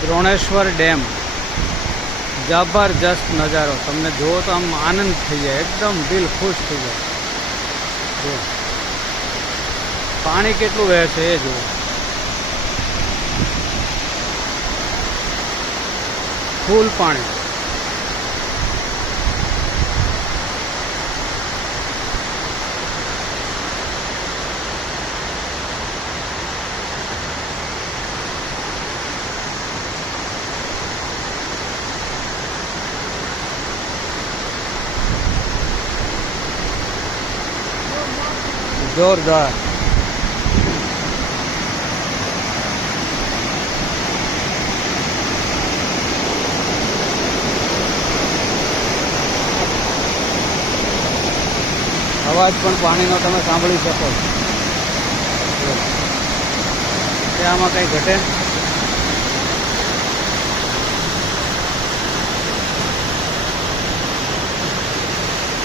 Droneshwar dam. જબરજસ્ત નજારો. તમને જુઓ તો આમ આનંદ થઈ જાય. એકદમ દિલ ખુશ થઈ જાય. જુઓ. પાણી કેટલું વહે છે એ જુઓ. ફૂલ પાણી. જોરદાર અવાજ પણ પાણીનો તમે સાંભળી શકો છો. આમાં કંઈ ઘટે?